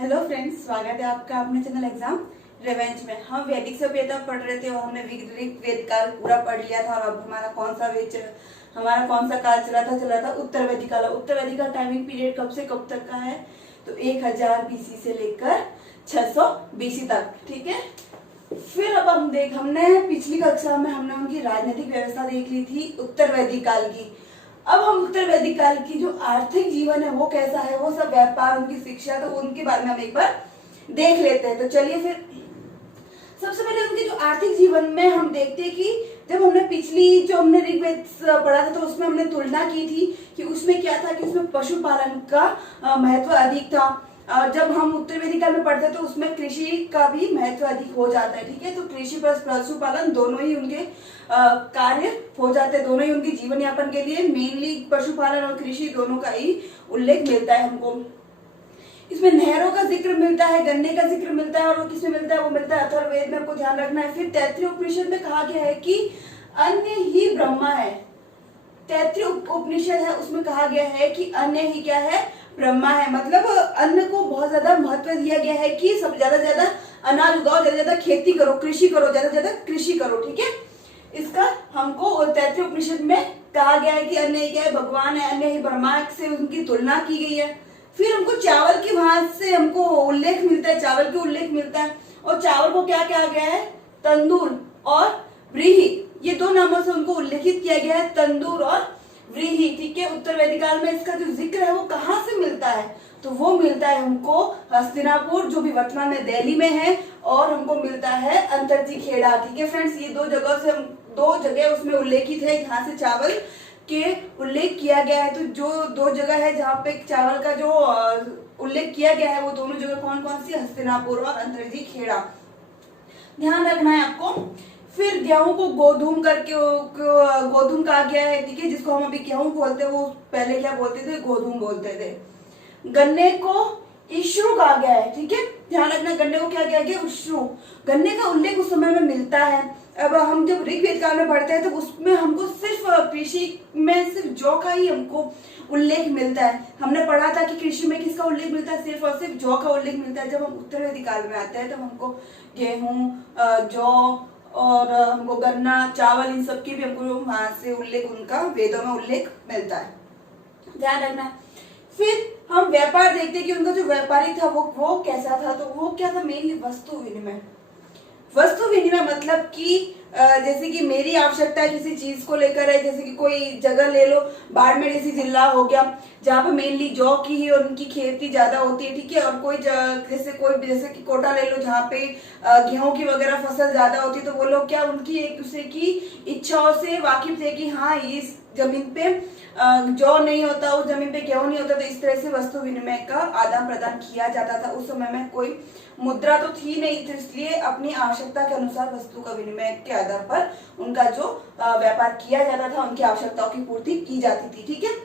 Hello friends, स्वागत है आपका अपने चैनल एग्जाम रिवेंज में। हम वैदिक से वेद तक पढ़ रहे थे और हमने वेद काल पूरा पढ़ लिया था। और अब हमारा कौन सा काल चला था उत्तर वैदिक काल। उत्तर वैदिक का टाइमिंग पीरियड कब से कब तक का है? तो 1000 बीसी से लेकर 600 बीसी तक। ठीक है। फिर अब हमने पिछली कक्षा में हमने उनकी राजनीतिक व्यवस्था देख ली थी उत्तर वैदिक काल की। अब हम उत्तर वैदिक काल की जो आर्थिक जीवन है वो कैसा है, वो सब व्यापार, उनकी शिक्षा, तो उनके बारे में हम एक बार देख लेते हैं। तो चलिए फिर सबसे पहले उनके जो आर्थिक जीवन में हम देखते हैं कि जब हमने पिछली जो हमने ऋग्वेद पढ़ा था तो उसमें हमने तुलना की थी कि उसमें क्या था कि उसमें पशुपालन का महत्व अधिक था। जब हम उत्तर वैदिक काल में पढ़ते हैं तो उसमें कृषि का भी महत्व अधिक हो जाता है। ठीक है। तो कृषि प्लस पशुपालन दोनों ही उनके कार्य हो जाते हैं, दोनों ही उनके जीवन यापन के लिए मेनली पशुपालन और कृषि दोनों का ही उल्लेख मिलता है हमको। इसमें नहरों का जिक्र मिलता है, गन्ने का जिक्र मिलता है, और वो किसमें मिलता है? वो मिलता है अथर्ववेद में। आपको ध्यान रखना है। फिर तैत्तिरीय उपनिषद में कहा गया है कि अन्य ही ब्रह्मा है। तैत्तिरीय उपनिषद है, उसमें कहा गया है कि अन्य ही क्या है? ब्रह्मा है। मतलब अन्न को बहुत ज्यादा महत्व दिया गया है कि सब ज्यादा से ज्यादा अनाज उगाओ, ज्यादा से ज्यादा खेती करो, कृषि करो, ज्यादा से ज्यादा कृषि करो। ठीक है। इसका हमको तैत्तिरीय उपनिषद में कहा गया है कि अन्य ही क्या है? भगवान है। अन्य ही ब्रह्मा से उनकी तुलना की गई है। फिर हमको चावल की वहां से हमको उल्लेख मिलता है, चावल का उल्लेख मिलता है। और चावल को क्या कहा गया है? तंदूर और व्रीहि, ये दो नामों से उनको उल्लेखित किया गया है, तंदूर और व्रीहि। ठीक है। उत्तर वैदिक काल में इसका जो जिक्र है वो कहाँ से मिलता है? तो वो मिलता है हमको हस्तिनापुर, जो भी वर्तमान में दिल्ली में है, और हमको मिलता है अंतरजी खेड़ा। ठीक है फ्रेंड्स, ये दो जगह उसमें उल्लेखित है जहाँ से चावल के उल्लेख किया गया है। तो जो दो जगह है जहाँ पे चावल का जो उल्लेख किया गया है वो दोनों जगह कौन कौन सी? हस्तिनापुर और अंतरजी खेड़ा। ध्यान रखना है आपको। फिर गेहूं को गोधूम गोधूम कहा गया है। ठीक है। जिसको हम अभी गेहूं बोलते हैं वो पहले क्या बोलते थे? गोधूम बोलते थे। गन्ने को इश्रु कहा गया है। ठीक है। ध्यान रखना, गन्ने को क्या कहा गया? इश्रु। गन्ने का उल्लेख उस समय में मिलता है। अब हम जब ऋग्वेद काल में पढ़ते हैं तो उसमें हमको सिर्फ कृषि में सिर्फ जौ का ही हमको उल्लेख मिलता है। हमने पढ़ा था कि कृषि में किसका उल्लेख मिलता है? सिर्फ और सिर्फ जौ का उल्लेख मिलता है। जब हम उत्तर वैदिक काल में आते हैं तब हमको गेहूं, जौ और हमको गन्ना, चावल, इन सब की भी हमको वहां से उल्लेख, उनका वेदों में उल्लेख मिलता है। ध्यान रखना। फिर हम व्यापार देखते हैं कि उनका जो व्यापारी था वो कैसा था? तो वो क्या था? मेनली वस्तु विनिमय। वस्तु विनिमय मतलब कि जैसे कि मेरी आवश्यकता है किसी चीज को लेकर है, जैसे कि कोई जगह ले लो, बाड़मेर जैसी जिला हो गया जहाँ पे मेनली जौ की ही और उनकी खेती ज्यादा होती है। ठीक है। और जैसे कि कोटा ले लो जहाँ पे गेहूं की वगैरह फसल ज्यादा होती है। तो वो लोग क्या, उनकी एक दूसरे की इच्छाओं से वाकिफ थे कि हाँ, इस जमीन पे जौ नहीं होता, उस जमीन पे गेहूं नहीं होता। तो इस तरह से वस्तु विनिमय का आदान प्रदान किया जाता था। उस समय में कोई मुद्रा तो थी नहीं, तो इसलिए अपनी आवश्यकता के अनुसार वस्तु का विनिमय के आधार पर उनका जो व्यापार किया जाता था, उनकी आवश्यकताओं की पूर्ति की जाती थी। ठीक है।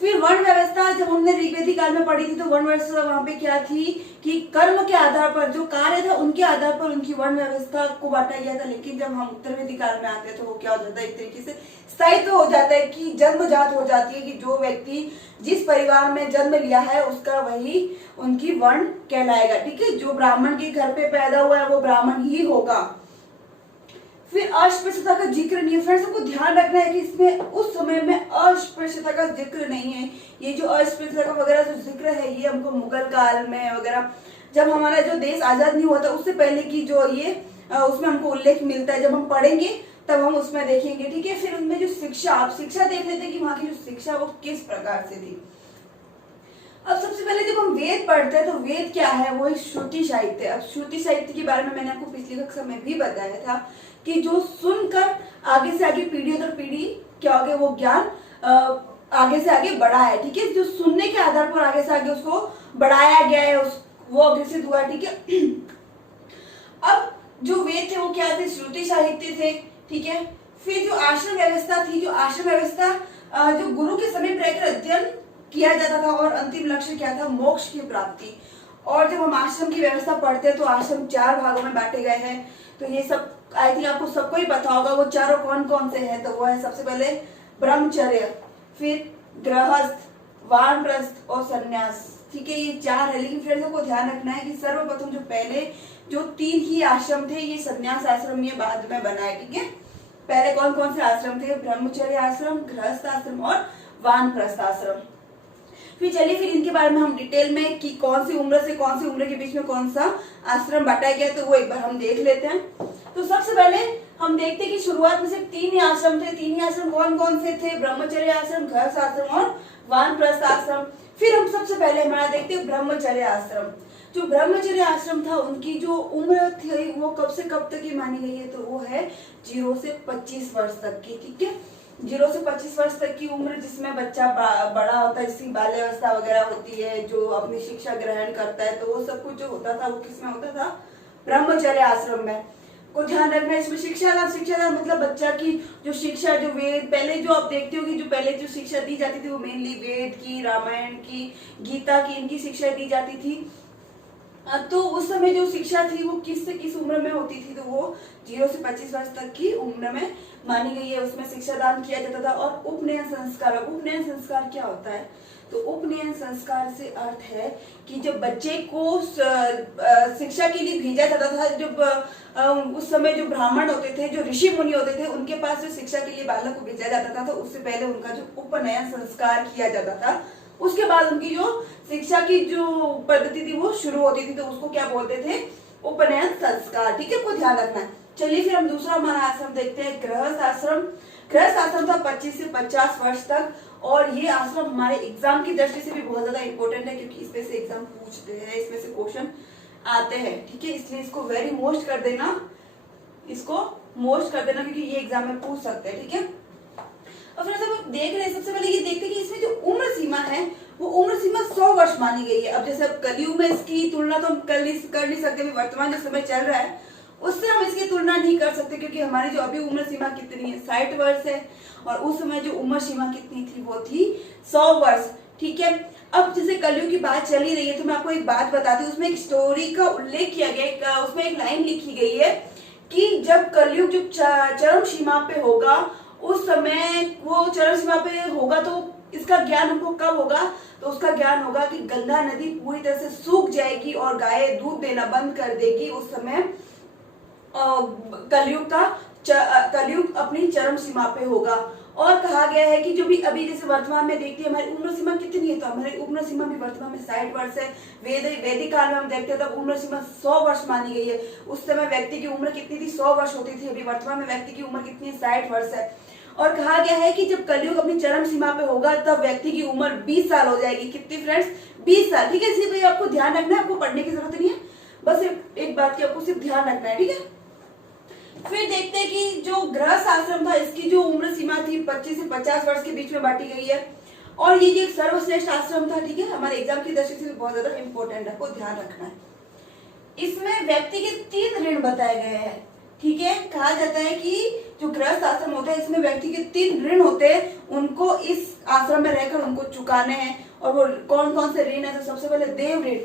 फिर वर्ण व्यवस्था जब हमने ऋग्वेदिक काल में पढ़ी थी तो वर्ण व्यवस्था वहां पे क्या थी कि कर्म के आधार पर, जो कार्य था उनके आधार पर उनकी वर्ण व्यवस्था को बांटा गया था। लेकिन जब हम उत्तर वैदिक काल में आते हैं तो वो क्या हो जाता है? एक तरीके से स्थायित्व हो जाता है कि जन्मजात हो जाती है कि जो व्यक्ति जिस परिवार में जन्म लिया है उसका वही उनकी वर्ण कहलाएगा। ठीक है। जो ब्राह्मण के घर पे पैदा हुआ है वो ब्राह्मण ही होगा। फिर अस्पृश्यता का जिक्र नहीं है। फ्रेंड्स, हमको ध्यान रखना है कि इसमें उस समय में अस्पृश्यता का जिक्र नहीं है। ये जो अस्पृश्यता का वगैरह जो जिक्र है ये हमको मुगल काल में वगैरह, जब हमारा जो देश आजाद नहीं हुआ था उससे पहले की जो ये उसमें हमको उल्लेख मिलता है। जब हम पढ़ेंगे तब हम उसमें देखेंगे। ठीक है। फिर उनमें जो शिक्षा, आप शिक्षा देख लेते हैं कि वहां की जो शिक्षा वो किस प्रकार से थी। अब सबसे पहले जब हम वेद पढ़ते हैं तो वेद क्या है? वो श्रुति साहित्य। अब श्रुति साहित्य के बारे में मैंने आपको पिछली कक्षा में भी बताया था कि जो सुनकर आगे से आगे, पीढ़ी दर पीढ़ी क्या हो गया, वो ज्ञान आगे से आगे बढ़ा है। ठीक है। जो सुनने के आधार पर आगे से आगे उसको बढ़ाया गया है, वो अग्रसित हुआ। ठीक है। अब जो वेद थे वो क्या थे? श्रुति साहित्य थे। ठीक है। फिर जो आश्रम व्यवस्था थी, जो आश्रम व्यवस्था जो गुरु के समीप रहकर अध्ययन किया जाता था और अंतिम लक्ष्य क्या था? मोक्ष की प्राप्ति। और जब हम आश्रम की व्यवस्था पढ़ते हैं तो आश्रम 4 भागों में बांटे गए हैं। तो ये सब आई थिंक आपको सबको ही पता होगा। वो चारों कौन कौन से हैं? तो वो है सबसे पहले ब्रह्मचर्य, फिर गृहस्थ, वानप्रस्थ और संन्यास। ठीक है, ये 4 है, लेकिन फ्रेंड्स को ध्यान रखना है कि सर्वप्रथम जो पहले जो 3 ही आश्रम थे, ये संन्यास आश्रम ये बाद में बना है। ठीक है, पहले कौन कौन से आश्रम थे? ब्रह्मचर्य आश्रम, गृहस्थ आश्रम और वानप्रस्थ आश्रम। फिर चलिए फिर इनके बारे में हम डिटेल में कि कौन सी उम्र से कौन सी उम्र के बीच में कौन सा आश्रम बांटा गया, तो वो एक बार हम देख लेते हैं। तो सबसे पहले हम देखते हैं कि शुरुआत में सिर्फ 3 ही आश्रम थे। 3 ही आश्रम कौन कौन से थे? ब्रह्मचर्य आश्रम, गृहस्थ आश्रम और वानप्रस्थ आश्रम। फिर हम सबसे पहले हमारा देखते हैं ब्रह्मचर्य आश्रम। जो ब्रह्मचर्य आश्रम था, उनकी जो उम्र थी वो कब से कब तक की मानी गई है? तो वो है 0 से 25 वर्ष तक की। ठीक है, 0 से 25 वर्ष तक की उम्र, जिसमें बच्चा बड़ा होता है, जिसकी बाल्यावस्था वगैरह होती है, जो अपनी शिक्षा ग्रहण करता है, तो वो सब कुछ जो होता था वो किसमें होता था? ब्रह्मचर्य आश्रम में। को ध्यान रखना है इसमें शिक्षादान मतलब बच्चा की जो शिक्षा, जो वेद, पहले जो आप देखते हो कि जो पहले जो शिक्षा दी जाती थी वो मेनली वेद की, रामायण की, गीता की, इनकी शिक्षा दी जाती थी। तो उस समय जो शिक्षा थी वो किस से किस उम्र में होती थी? तो वो 0 से 25 वर्ष तक की उम्र में मानी गई है, उसमें शिक्षा दान किया जाता था। और उपनयन संस्कार, उपनयन संस्कार क्या होता है? तो उपनयन संस्कार से अर्थ है कि जब बच्चे को शिक्षा के लिए भेजा जाता था, जब उस समय जो ब्राह्मण होते थे, जो ऋषि मुनि होते थे, उनके पास जो शिक्षा के लिए बालक को भेजा जाता था, तो उससे पहले उनका जो उपनयन संस्कार किया जाता था। उसके बाद उनकी जो शिक्षा की जो पद्धति थी वो शुरू होती थी, तो उसको क्या बोलते थे? उपनयन संस्कार। ठीक है, को ध्यान रखना है। चलिए फिर हम दूसरा हमारा आश्रम देखते हैं, गृहस्थ आश्रम। गृहस्थ आश्रम था 25 से 50 वर्ष तक, और ये आश्रम हमारे एग्जाम की दृष्टि से भी बहुत ज्यादा इंपॉर्टेंट है, क्योंकि इसमें से एग्जाम पूछते हैं, इसमें से क्वेश्चन आते हैं। ठीक है, इसलिए इसको वेरी मोस्ट कर देना, इसको मोस्ट कर देना, क्योंकि ये एग्जाम में पूछ सकते हैं। ठीक है, और फिर सब देख रहे हैं, सबसे पहले ये देखते हैं कि इसमें जो उम्र सीमा है वो उम्र सीमा 100 वर्ष मानी गई है। अब जैसे अब कलयुग में इसकी तुलना तो हम कर नहीं सकते, वर्तमान जो समय चल रहा है उससे हम इसकी तुलना नहीं कर सकते, क्योंकि हमारी जो अभी उम्र सीमा कितनी है? 60 वर्ष है, और उस समय जो उम्र सीमा कितनी थी? वो थी 100 वर्ष। ठीक है, अब जैसे कलयुग की बात चली रही है, तो मैं आपको एक बात बताती हूँ। उसमें एक स्टोरी का उल्लेख किया गया, उसमें एक लाइन लिखी गई है कि जब कलयुग जो चरम सीमा पे होगा, उस समय वो चरम सीमा पे होगा, तो इसका ज्ञान हमको कब होगा? तो उसका ज्ञान होगा कि गंगा नदी पूरी तरह से सूख जाएगी और गाय दूध देना बंद कर देगी। उस समय कलयुग अपनी चरम सीमा पे होगा। और कहा गया है कि जो भी अभी जैसे वर्तमान में देखते हैं हमारी उम्र सीमा कितनी है, तो हमारी उम्र सीमा भी वर्तमान में 60 वर्ष है। वैदिक काल में हम देखते हैं तब उम्र सीमा 100 वर्ष मानी गई है। उस समय व्यक्ति की उम्र कितनी थी? 100 वर्ष होती थी। अभी वर्तमान में व्यक्ति की उम्र कितनी है? 60 वर्ष है। और कहा गया है कि जब कलयुग अपनी चरम सीमा पे होगा, तब व्यक्ति की उम्र 20 साल हो जाएगी। कितनी फ्रेंड्स? 20 साल। ठीक है, इसी आपको ध्यान रखना है, आपको पढ़ने की जरूरत नहीं है, बस एक बात की आपको सिर्फ ध्यान रखना है। ठीक है, फिर देखते हैं कि जो गृहस्थ आश्रम था, इसकी जो उम्र सीमा थी 25 से 50 वर्ष के बीच में बांटी गई है, और ये एक सर्वश्रेष्ठ आश्रम था। ठीक है, हमारे एग्जाम की दृष्टि से भी बहुत ज्यादा इंपॉर्टेंट है, आपको ध्यान रखना है। इसमें व्यक्ति के 3 ऋण बताए गए हैं। ठीक है, कहा जाता है कि जो गृहस्थ आश्रम होता है, इसमें व्यक्ति के 3 ऋण होते हैं, उनको इस आश्रम में रहकर उनको चुकाने हैं। और वो कौन कौन से ऋण है? तो सबसे पहले देव ऋण,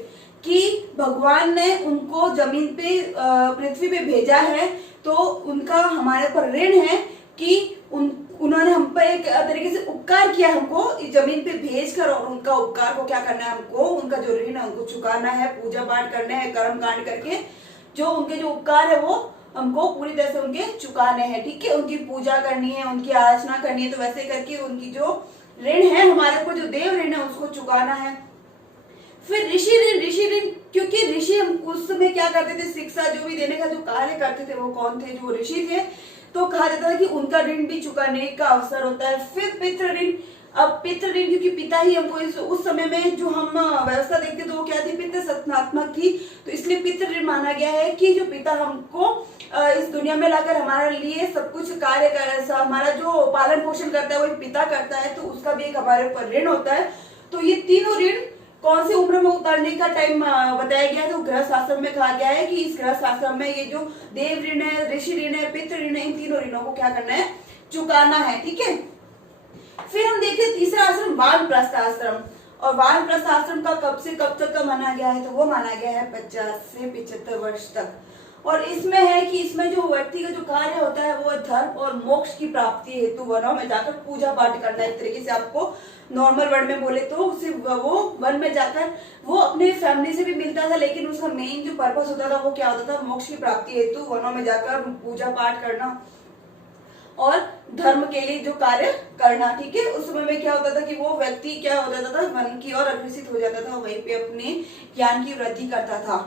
कि भगवान ने उनको जमीन पे पृथ्वी पे भेजा है, तो उनका हमारे पर ऋण है कि उन्होंने हम पर एक तरीके से उपकार किया हमको जमीन पे भेजकर, और उनका उपकार को क्या करना है? हमको उनका जो ऋण है उनको चुकाना है, पूजा पाठ करने हैं, कर्म कांड करके जो उनके जो उपकार है वो हमको पूरी तरह से उनके चुकाने हैं। ठीक है, उनकी पूजा करनी है, उनकी आराधना करनी है, तो वैसे करके उनकी जो ऋण है हमारे ऊपर, जो देव ऋण है उसको चुकाना है। फिर ऋषि ऋण, क्योंकि ऋषि हम उस समय क्या करते थे? शिक्षा जो भी देने का जो कार्य करते थे वो कौन थे? जो ऋषि थे। तो कहा जाता था कि उनका ऋण भी चुकाने का अवसर होता है। फिर पितृ ऋण। अब पितृ ऋण, क्योंकि पिता ही हमको उस समय में जो हम व्यवस्था देखते तो वो क्या थी? पितृ सत्नात्मक थी, तो इसलिए पितृ ऋण माना गया है कि जो पिता हमको इस दुनिया में लाकर हमारे लिए सब कुछ कार्य कर, हमारा जो पालन पोषण करता है वही पिता करता है, तो उसका भी एक हमारे ऊपर ऋण होता है। तो ये तीनों ऋण कौन सी उम्र में उतारने का टाइम बताया गया है? तो गृहस्थ आश्रम में कहा गया है कि इस गृहस्थ आश्रम में ये जो देव ऋण है, ऋषि ऋण है, पितृ ऋण है, इन तीनों ऋणों को क्या करना है? चुकाना है। ठीक है, फिर हम देखते हैं तीसरा आश्रम, वानप्रस्थ आश्रम। और वानप्रस्थ आश्रम का कब से कब तक का माना गया है? तो वो माना गया है 50 से 75 वर्ष तक। और इसमें है कि इसमें जो व्यक्ति का जो कार्य होता है वो धर्म और मोक्ष की प्राप्ति हेतु वनों में जाकर पूजा पाठ करना। एक तरीके से आपको नॉर्मल वर्ड में बोले तो सिर्फ वो वन में जाकर वो अपने फैमिली से भी मिलता था, लेकिन उसका मेन जो पर्पस होता था वो क्या होता था, मोक्ष की प्राप्ति हेतु वनों में जाकर पूजा पाठ करना और धर्म के लिए जो कार्य करना। ठीक है, उस समय में क्या होता था कि वो व्यक्ति क्या हो जाता था, वन की ओर अग्रसित हो जाता था, वहीं पे अपने ज्ञान की वृद्धि करता था।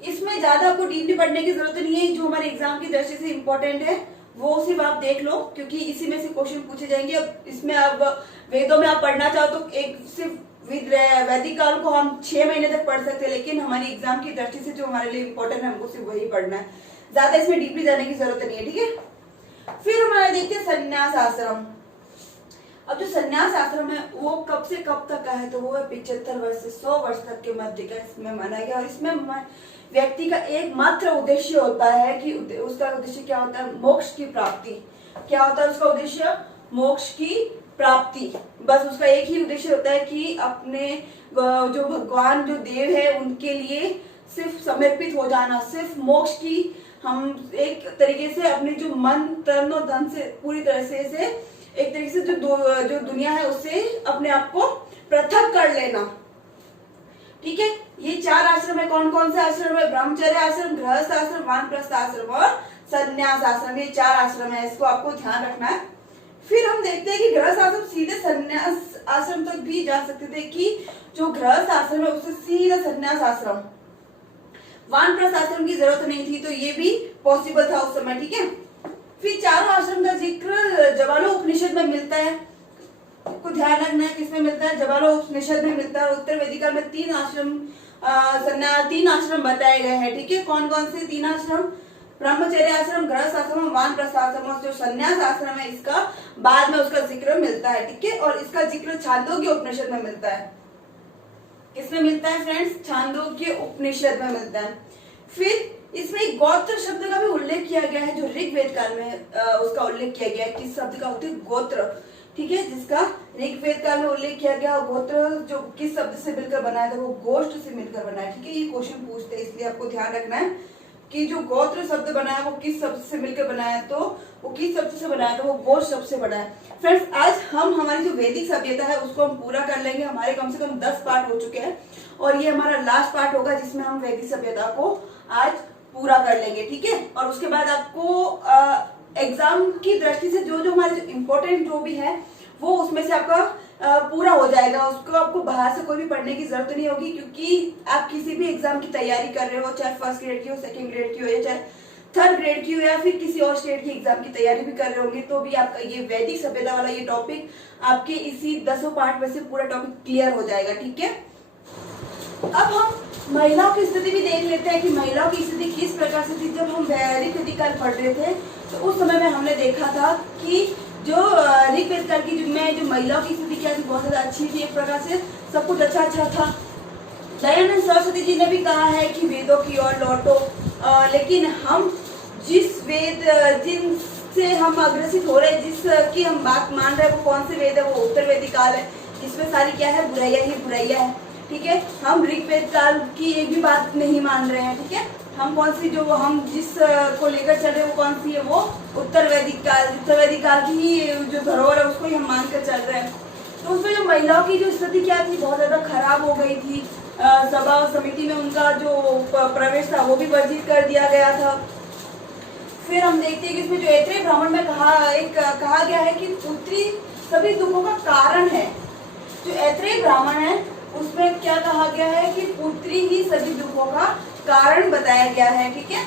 इसमें ज्यादा आपको डीपली पढ़ने की जरूरत नहीं है, जो हमारे एग्जाम की दृष्टि से इंपॉर्टेंट है वो सिर्फ आप देख लो, क्योंकि इसी में से क्वेश्चन पूछे जाएंगे। अब इसमें अब वेदों में आप पढ़ना चाहो तो एक सिर्फ वैदिक काल को हम 6 महीने तक पढ़ सकते हैं, लेकिन हमारी एग्जाम की दृष्टि से जो हमारे लिए इंपॉर्टेंट है हमको सिर्फ वही पढ़ना है, ज्यादा इसमें डीपली जाने की जरूरत नहीं है। ठीक है, फिर हमारा देखते हैं संन्यास आश्रम। अब जो संन्यास आश्रम है वो कब से कब तक का है, तो वो है 75 वर्ष से 100 वर्ष तक के मध्य का इसमें माना गया। और इसमें व्यक्ति का एकमात्र उद्देश्य होता है कि उसका उद्देश्य क्या होता है, मोक्ष की प्राप्ति। क्या होता है उसका उद्देश्य, मोक्ष की प्राप्ति। बस उसका एक ही उद्देश्य होता है कि अपने जो भगवान जो देव है उनके लिए सिर्फ समर्पित हो जाना, सिर्फ मोक्ष की हम एक तरीके से अपने जो मन तन और धन से पूरी तरह से एक तरीके से जो दुनिया है उससे अपने आप को पृथक कर लेना। ठीक है, ये 4 आश्रम है। कौन कौन से आश्रम है, ब्रह्मचर्य आश्रम, गृहस्थ आश्रम, वानप्रस्थ आश्रम और संन्यास आश्रम। ये 4 आश्रम है, इसको आपको ध्यान रखना है। फिर हम देखते हैं कि गृहस्थ आश्रम सीधे संन्यास आश्रम तक भी जा सकते थे, कि जो गृहस्थ आश्रम है उससे सीधा संन्यास आश्रम, वानप्रस्थ आश्रम की जरूरत नहीं थी, तो ये भी पॉसिबल था उस समय। ठीक है, फिर चारों आश्रम का जिक्र जवालो उपनिषद में मिलता है, को ध्यान रखना है किसमें मिलता है, जवालो उपनिषद में मिलता है। उत्तर वेदिका में 3 आश्रम बताए गए हैं। ठीक है, कौन कौन से 3 आश्रम, ब्रह्मचर्य आश्रम, गृहस्थ आश्रम, वानप्रस्थ आश्रम। और जो संन्यास आश्रम है इसका बाद में उसका जिक्र मिलता है। ठीक है, और इसका जिक्र छांदोग्य उपनिषद में मिलता है। किसमें मिलता है फ्रेंड्स, छांदोग्य उपनिषद में मिलता है। फिर इसमें एक गोत्र शब्द का भी उल्लेख किया गया है, जो ऋग्वेद काल में उसका उल्लेख किया गया है। किस शब्द का होता है, गोत्र। ठीक है, जिसका ऋग्वेद काल में उल्लेख किया गया। गोत्र जो किस शब्द से मिलकर बनाया था, वो गोष्ठ से मिलकर बनाया। ठीक है, ये क्वेश्चन पूछते हैं, इसलिए आपको ध्यान रखना है कि जो गोत्र शब्द बनाया वो किस शब्द से मिलकर बनाया, तो वो किस शब्द से बनाया, तो वो गोष्ठ शब्द से बनाया। फ्रेंड्स, आज हम हमारी जो वैदिक सभ्यता है उसको हम पूरा कर लेंगे। हमारे कम से कम 10 पार्ट हो चुके हैं और ये हमारा लास्ट पार्ट होगा जिसमें हम वैदिक सभ्यता को आज पूरा कर लेंगे। ठीक है, और उसके बाद आपको एग्जाम की दृष्टि से जो हमारे इम्पोर्टेंट जो भी है वो उसमें से आपका पूरा हो जाएगा। उसको आपको बाहर से कोई भी पढ़ने की जरूरत नहीं होगी, क्योंकि आप किसी भी एग्जाम की तैयारी कर रहे हो, चाहे फर्स्ट ग्रेड की हो, सेकंड ग्रेड की हो, या चाहे थर्ड ग्रेड की हो, या फिर किसी और स्टेट की एग्जाम की तैयारी भी कर रहे होंगे, तो भी आपका ये वैदिक सभ्यता वाला ये टॉपिक आपके इसी 10 पार्ट में से पूरा टॉपिक क्लियर हो जाएगा। ठीक है, अब हम महिलाओं की स्थिति भी देख लेते हैं कि महिलाओं की स्थिति किस प्रकार से थी। जब हम ऋग्वेद काल पढ़ रहे थे तो उस समय में हमने देखा था कि जो ऋग्वेद काल की में जो महिलाओं की स्थिति क्या थी, बहुत ज्यादा अच्छी थी। एक प्रकार से सब कुछ अच्छा था। दयानंद सरस्वती जी ने भी कहा है कि वेदों की ओर लौटो, लेकिन हम जिस वेद जिनसे हम अग्रसित हो रहे हैं, जिसकी हम बात मान रहे हैं, वो कौन से वेद है, वो उत्तर वेदिक काल है। इसमें सारी क्या है, बुराइयां ही बुराइयां है। ठीक है, हम ऋग्वेद काल की एक भी बात नहीं मान रहे हैं। ठीक है, हम कौन सी जो हम जिस को लेकर चल रहे हैं वो कौन सी है, वो उत्तर वैदिक काल की ही जो धरोहर है उसको ही हम मानकर चल रहे हैं। तो उसमें जो महिलाओं की जो स्थिति क्या थी, बहुत ज्यादा खराब हो गई थी। सभा और समिति में उनका जो प्रवेश था वो भी वर्जित कर दिया गया था। फिर हम देखते हैं कि इसमें जो ऐत्रेय ब्राह्मण में कहा गया है कि पुत्री सभी दुखों का कारण है। जो ऐत्रेय ब्राह्मण है उसमें क्या कहा गया है कि पुत्री ही सभी दुखों का कारण बताया गया है। ठीक है,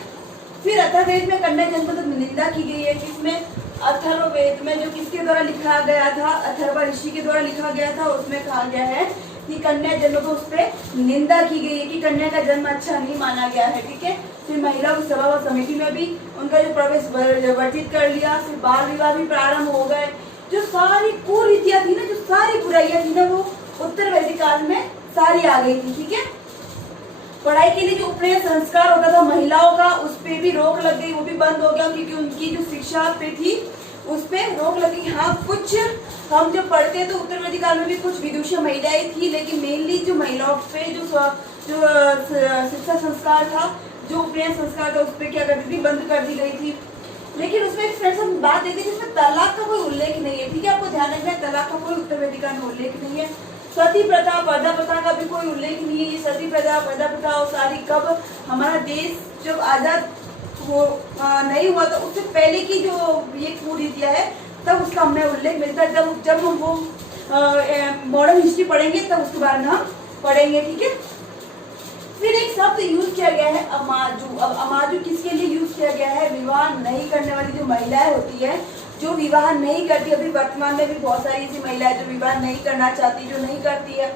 फिर अथर्ववेद में कन्या जन्म तक निंदा की गई है। किसमें, अथर्ववेद में, जो किसके द्वारा लिखा गया था, अथर्व ऋषि के द्वारा लिखा गया था। उसमें कहा गया है कि कन्या जन्म को उस पर निंदा की गई है कि कन्या का जन्म अच्छा नहीं माना गया है। ठीक है, फिर महिला सभा व समिति में भी उनका जो प्रवेश वर्जित कर लिया। फिर बाल विवाह भी प्रारंभ हो गए। जो सारी कुरीतियां थी ना, जो सारी बुराइयां थी ना, वो उत्तर वैदिक काल में सारी आ गई थी। ठीक है, पढ़ाई के लिए जो उपनयन संस्कार होता था महिलाओं का, उस पे भी रोक लग गई, वो भी बंद हो गया, क्योंकि उनकी जो शिक्षा पे थी उस पे रोक लगी। हाँ, कुछ हम जब पढ़ते तो उत्तर वैदिक काल में भी कुछ विदुषी महिलाएं थी, लेकिन मेनली जो महिलाओं पे जो शिक्षा संस्कार था, जो उपनयन संस्कार था उस पर क्या कर दी थी, बंद कर दी गई थी। लेकिन उसमें फ्रेंड्स हम बात देखते हैं जिसमें तलाक का कोई उल्लेख नहीं है, ठीक है, आपको ध्यान रखना है, तलाक का कोई उत्तर वेदिका में उल्लेख नहीं है। सती प्रथा पर्दा प्रथा का भी कोई उल्लेख नहीं है। ये सती प्रथा पर्दा प्रथा और सारी कब, हमारा देश जब आजाद हो नहीं हुआ तो उससे पहले की जो ये कुरीतियां है तब उसका हमें उल्लेख मिलता है। जब हम वो मॉडर्न हिस्ट्री पढ़ेंगे तब उसके बारे में हम पढ़ेंगे, ठीक है। फिर एक शब्द यूज किया गया है अमाजू। अब अमाजू किसके लिए यूज किया गया है, विवाह नहीं करने वाली जो महिलाएं होती है, जो विवाह नहीं करती, अभी वर्तमान में भी बहुत सारी ऐसी महिलाएं जो विवाह नहीं करना चाहती, जो नहीं करती है,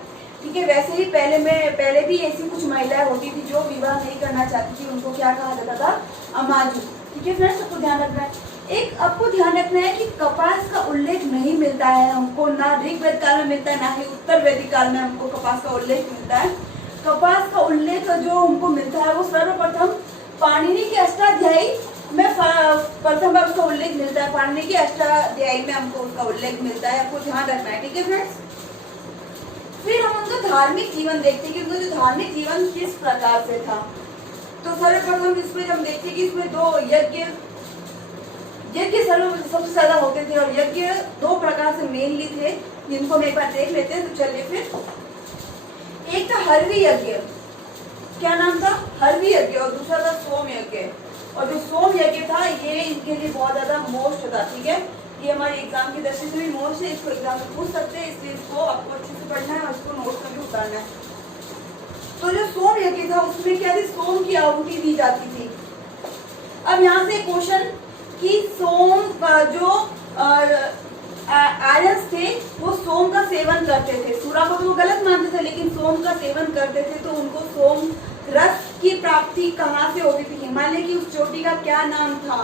ठीक है। वैसे ही पहले भी ऐसी कुछ महिलाएं होती थी जो विवाह नहीं करना चाहती थी, उनको क्या कहा जाता था, अमाजू, ठीक है फ्रेंड्स, सबको ध्यान रखना है। एक आपको ध्यान रखना है कि कपास का उल्लेख नहीं मिलता है हमको, ना ऋग्वेद काल में मिलता है ना ही उत्तर वैदिक काल में हमको कपास का उल्लेख मिलता है। कपास का उल्लेख जो हमको मिलता है वो सर्वप्रथम पाणिनि के अष्टाध्यायी में प्रथम बार उसका उल्लेख मिलता है। पाणिनि के अष्टाध्यायी में हमको उसका उल्लेख मिलता है, आपको ध्यान रखना है, ठीक है फ्रेंड्स। फिर हम उनका धार्मिक जीवन देखते हैं कि उनका जो धार्मिक जीवन किस प्रकार से था। तो सर्वप्रथम इसमें हम देखते हैं कि इसमें दो यज्ञ सबसे ज्यादा होते थे और यज्ञ दो प्रकार से मेनली थे, जिनको हम एक बार देख लेते हैं। तो चलिए फिर एक था हरवी यज्ञ, क्या नाम था, हरवी यज्ञ, और दूसरा था सोम यज्ञ। और जो सोम यज्ञ था ये इनके लिए बहुत ज्यादा मोस्ट था, ठीक है, ये हमारे एग्जाम की दृष्टि से भी मोस्ट है, इसको एग्जाम में पूछ सकते हैं, इसलिए इसको आपको अच्छे से पढ़ना है और इसको नोट करके उतारना है। तो जो सोम यज्ञ था उसमें क्या थी, सोम की आहुति दी जाती थी। अब यहाँ से क्वेश्चन कि सोम जो आर्यंस थे वो सोम का सेवन करते थे, सूरा को तो वो गलत मानते थे लेकिन सोम का सेवन करते थे, तो उनको सोम रस की प्राप्ति कहाँ से होती थी, हिमालय की उस चोटी का क्या नाम था।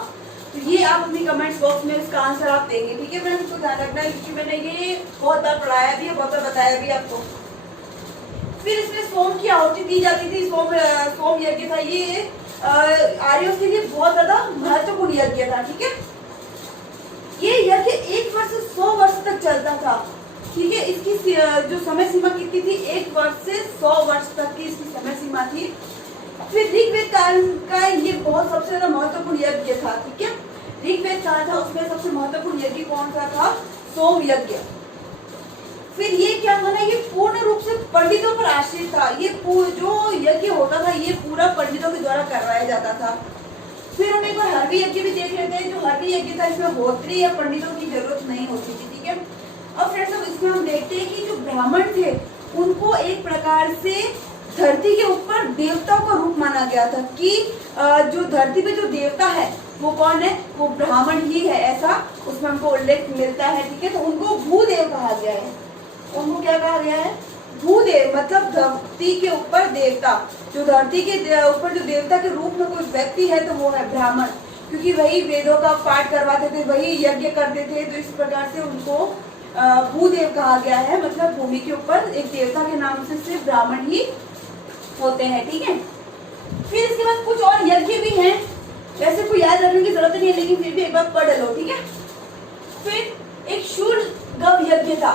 तो ये आप अपनी कमेंट्स बॉक्स में इसका आंसर आप देंगे, ठीक है फ्रेंड्स, को ध्यान रखना है क्योंकि मैंने ये बहुत बार पढ़ाया भी है, बहुत बार बताया भी आपको। फिर इसमें सोम की आहुति दी जाती थी। सोम यज्ञ था ये आर्यों के लिए बहुत ज्यादा महत्वपूर्ण यज्ञ था, ठीक है। ये यज्ञ 1 वर्ष से 100 वर्ष तक चलता था, ठीक है। इसकी जो समय सीमा कितनी थी, 1 वर्ष से 100 वर्ष तक की इसकी समय सीमा थी। फिर ऋग्वेद काल का ये बहुत सबसे ज्यादा महत्वपूर्ण यज्ञ था, ठीक है। ऋग्वेद काल था उसमें सबसे महत्वपूर्ण यज्ञ कौन सा था, सोम यज्ञ। फिर ये क्या था ना, ये पूर्ण रूप से पंडितों पर आश्रित था। ये जो यज्ञ होता था ये पूरा पंडितों के द्वारा करवाया जाता था। फिर हम एक बार हरवी यज्ञ भी देख लेते हैं। जो हरवी यज्ञ था इसमें होत्री या पंडितों की जरूरत नहीं होती थी, ठीक है। अब फ्रेंड्स अब इसमें हम देखते हैं कि जो ब्राह्मण थे उनको एक प्रकार से धरती के ऊपर देवता का रूप माना गया था कि जो धरती पे जो देवता है वो कौन है, वो ब्राह्मण ही है, ऐसा उसमें हमको उल्लेख मिलता है, ठीक है। तो उनको भूदेव कहा गया है। उनको क्या कहा गया है, भूदेव, मतलब धरती के ऊपर देवता। जो धरती के ऊपर जो देवता के रूप में कोई व्यक्ति है तो वो है ब्राह्मण, क्योंकि वही वेदों का पाठ करवाते थे, वही यज्ञ करते थे। तो इस प्रकार से उनको भूदेव कहा गया है, मतलब भूमि के ऊपर एक देवता के नाम से सिर्फ ब्राह्मण ही होते हैं, ठीक है। फिर इसके बाद कुछ और यज्ञ भी हैं, वैसे कोई याद रखने की जरूरत नहीं है लेकिन फिर भी एक बार पढ़ लो, ठीक है। फिर एक शूलगव यज्ञ था,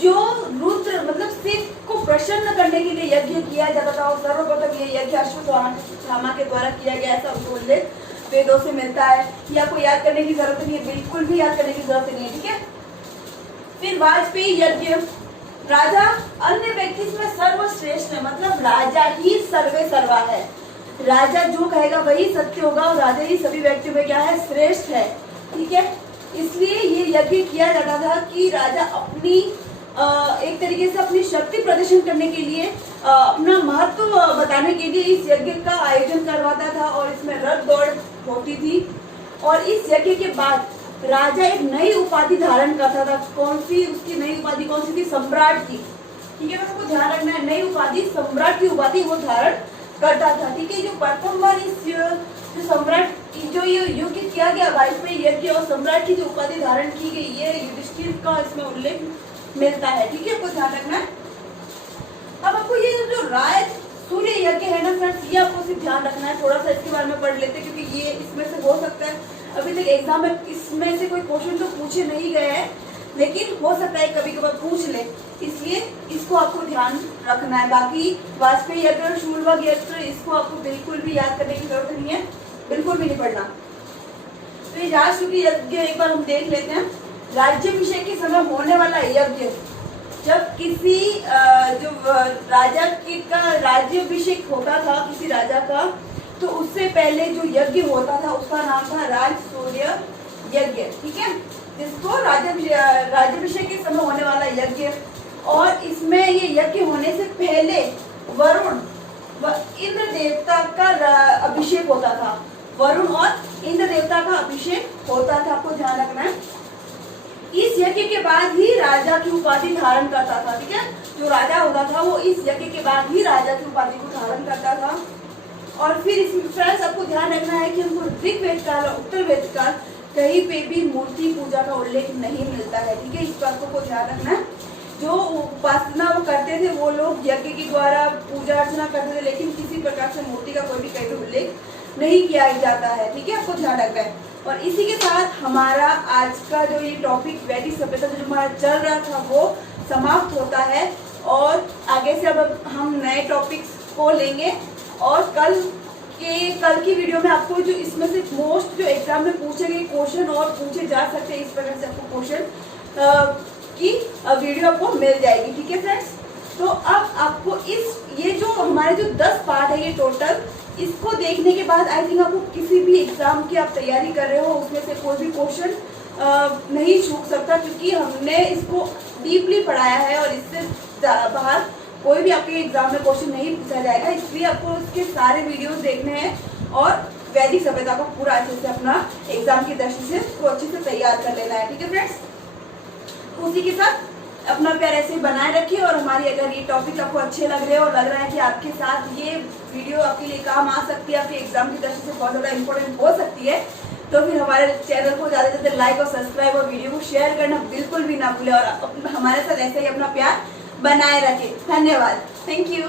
जो रुद्र मतलब शिव को प्रसन्न करने के लिए यज्ञ किया जाता था। और सर्वप्रथम ये यज्ञ अश्वत्थामा के द्वारा किया गया, ऐसा उल्लेख वेदों से मिलता है। ये आपको याद करने की जरूरत नहीं है, बिल्कुल भी याद करने की जरूरत नहीं है, ठीक है। फिर वाजपेयी यज्ञ, राजा अन्य व्यक्ति इसमें सर्वश्रेष्ठ है, मतलब राजा ही सर्वे सर्वा है। राजा जो कहेगा वही सत्य होगा और राजा ही सभी व्यक्तियों में क्या है, श्रेष्ठ है, ठीक है। इसलिए ये यज्ञ किया जाता था कि राजा अपनी एक तरीके से अपनी शक्ति प्रदर्शन करने के लिए अपना महत्व बताने के लिए इस यज्ञ का आयोजन करवाता था और इसमें रथ दौड़ होती थी। और इस यज्ञ के बाद राजा एक नई उपाधि धारण करता था। कौन सी उसकी नई उपाधि कौन सी थी, सम्राट की, ठीक है। आपको ध्यान रखना है, नई उपाधि सम्राट की उपाधि वो धारण करता था, ठीक है। जो प्रथम बार इस जो सम्राट जो ये युद्ध किया गया वाजपेयी यज्ञ और सम्राट की जो उपाधि धारण की गई, ये युधिष्ठिर का इसमें उल्लेख मिलता है, ठीक है। आपको ध्यान रखना है। अब आपको ये जो राय सूर्य यज्ञ है ना फ्रेंड्स, ये आपको सिर्फ ध्यान रखना है, थोड़ा सा इसके बारे में पढ़ लेते हैं क्योंकि ये इसमें से हो सकता है अभी तक एग्जाम में इसमें से कोई क्वेश्चन तो पूछे नहीं गए हैं, लेकिन हो सकता है कभी कभार पूछ ले। इसलिए इसको आपको ध्यान रखना है। बाकी वाजपेयी यज्ञ और शूलवग यज्ञ इसको आपको बिल्कुल भी याद करने की जरूरत नहीं है, बिल्कुल भी नहीं पढ़ना। तो ये राजसूय यज्ञ एक बार हम देख लेते हैं। राज्याभिषेक के समय होने वाला यज्ञ, जब किसी जो राजा की का राज्याभिषेक होता था किसी राजा का, तो उससे पहले जो यज्ञ होता था उसका नाम था राजसूय यज्ञ, ठीक है, जिसको राज्याभिषेक के समय होने वाला यज्ञ। और इसमें ये यज्ञ होने से पहले वरुण व इंद्र देवता का अभिषेक होता था। वरुण और इंद्र देवता का अभिषेक होता था, आपको ध्यान रखना है। इस यज्ञ के बाद ही राजा की उपाधि धारण करता था, ठीक है, जो राजा होता था वो इस यज्ञ के बाद ही राजा की उपाधि को धारण करता था। और फिर इसमें फ्रेंड्स आपको ध्यान रखना है कि हमको ऋग्वेद काल और उत्तर वेद काल कहीं पे भी मूर्ति पूजा का उल्लेख नहीं मिलता है, ठीक है, इस बात को ध्यान रखना है। जो उपासना वो करते थे वो लोग यज्ञ के द्वारा पूजा अर्चना करते थे, लेकिन किसी प्रकार से मूर्ति का कोई भी कहीं भी उल्लेख नहीं किया जाता है, ठीक है, आपको ध्यान रखना है। और इसी के साथ हमारा आज का जो ये टॉपिक वैदिक सभ्यता जो हमारा चल रहा था वो समाप्त होता है। और आगे से अब हम नए टॉपिक्स को लेंगे। और कल की वीडियो में आपको जो इसमें से मोस्ट जो एग्जाम में पूछे गए क्वेश्चन और पूछे जा सकते हैं, इस प्रकार से आपको क्वेश्चन की वीडियो आपको मिल जाएगी, ठीक है फ्रेंड्स। तो अब आपको ये जो हमारे जो 10 पार्ट है ये टोटल, इसको देखने के बाद आई थिंक आपको किसी भी एग्जाम की आप तैयारी कर रहे हो उसमें से कोई भी क्वेश्चन नहीं छूट सकता, क्योंकि हमने इसको डीपली पढ़ाया है और इससे बाहर कोई भी आपके एग्जाम में क्वेश्चन नहीं पूछा जाएगा। इसलिए आपको उसके सारे वीडियोस देखने हैं और वैदिक सभ्यता को पूरा अच्छे से अपना एग्जाम की दृष्टि से उसको अच्छे से तैयार कर लेना है, ठीक है फ्रेंड्स। उसी के साथ अपना प्यार ऐसे ही बनाए रखिए। और हमारी अगर ये टॉपिक आपको अच्छे लग रहे हो और लग रहा है कि आपके साथ ये वीडियो आपके लिए काम आ सकती है, आपके एग्जाम की दृष्टि से बहुत ज़्यादा इंपॉर्टेंट हो सकती है, तो फिर हमारे चैनल को ज़्यादा से ज़्यादा लाइक और सब्सक्राइब और वीडियो को शेयर करना बिल्कुल भी ना भूलें और हमारे साथ ऐसे ही अपना प्यार बनाए रखें। धन्यवाद, थैंक यू।